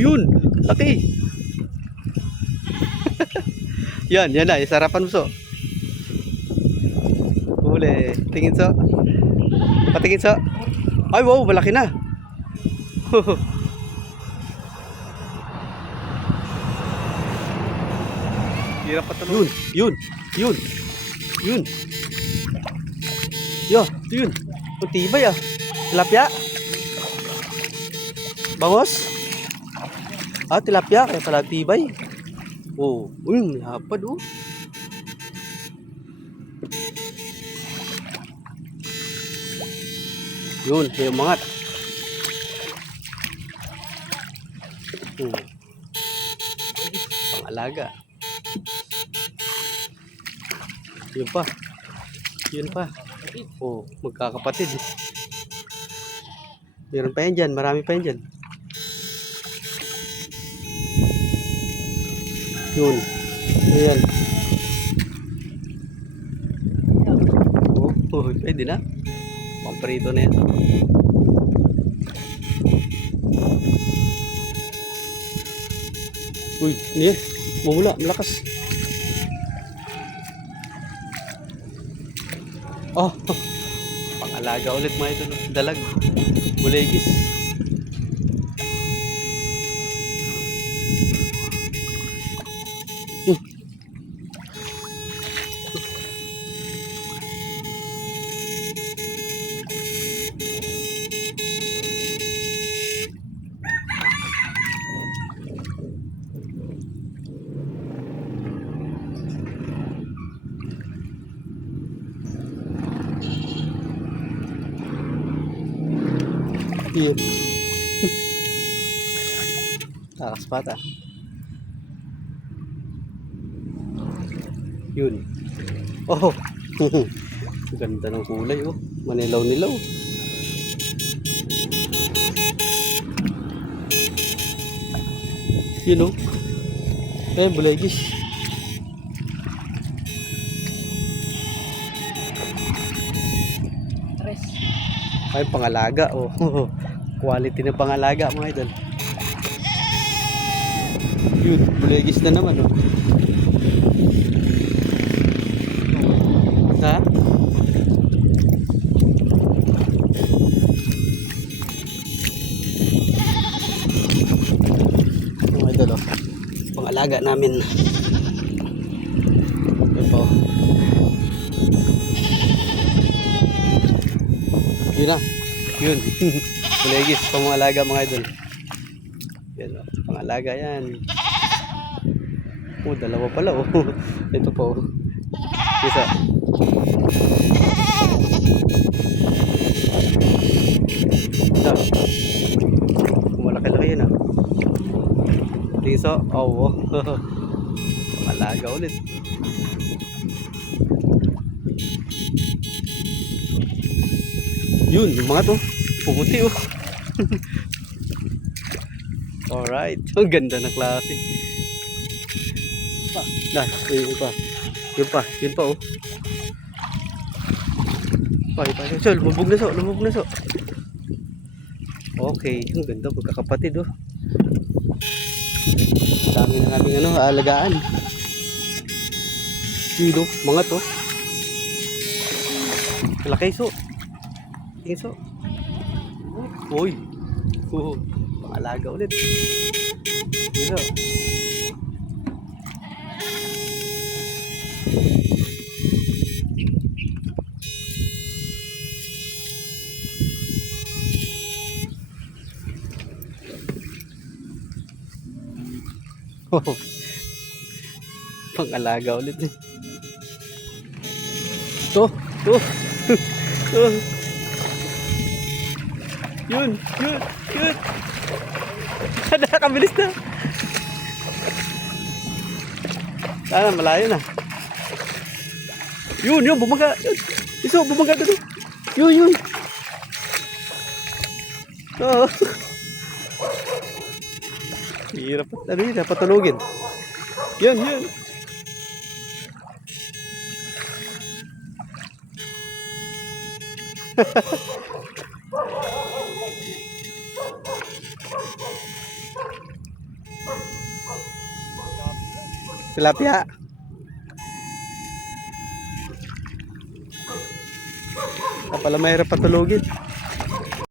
yun. Laki. Yan na. Sarapan mo, so. Huli. Tingin, so. Patingin, so. Ay, wow. Malaki na. Hirap pa tanong. Yun. Yo, yun. Ang tibay, ah. Tilapia. Bangos. Tilapia. Kaya pala tibay. Oh, lapad, oh. Yun, may umangat. Pang-alaga. Yun pa. Oh, magkakapatid. Meron pa yan dyan. Marami pa yan dyan. Yun. Ayan. Pwede na. Pamprito na yan. Uy, yan. Mamula, malakas. Oh, pang-alaga ulit mga ito. Dalag. Bulegis. Yun. Takas pata. Yun. Oh. Ganda ng kulay, oh. Manilaw-nilaw. Yun, oh. Bulegis. Ay, pangalaga, oh. Quality ng pangalaga, mga idol. Yun, bulegis na naman, oh. Ha? Mga idol, oh. Pangalaga namin. Okay po. Yun na. Yun. Bulegis, pangalaga mga idol. Yan, oh. Pangalaga yan. Oh, dalawa pala, oh. Ito po, oh. Isa. Ito. Malaki-laki yun, ah. Tiso. Oh, oh. Pangalaga ulit. Yun, yung mga to. Pumuti, oh. Alright. Ang ganda ng klase. Yun pa. Yun pa, oh. So, lumubog na, so. Okay, ang ganda. Pagkakapatid, oh. Dami na nating alagaan. Yun, oh. Mga to. Malaki, so. Tingso. Uy. Pangalaga ulit. Tingso. Pangalaga ulit. To. Yun. Nakakabilis na. Sana malayo na. Yun, bumaga. Iso, bumaga doon. Yun. Oo. Hirap. Ano yun? Patulugin. Yun. Tilapia. Pala mahirap patulugin.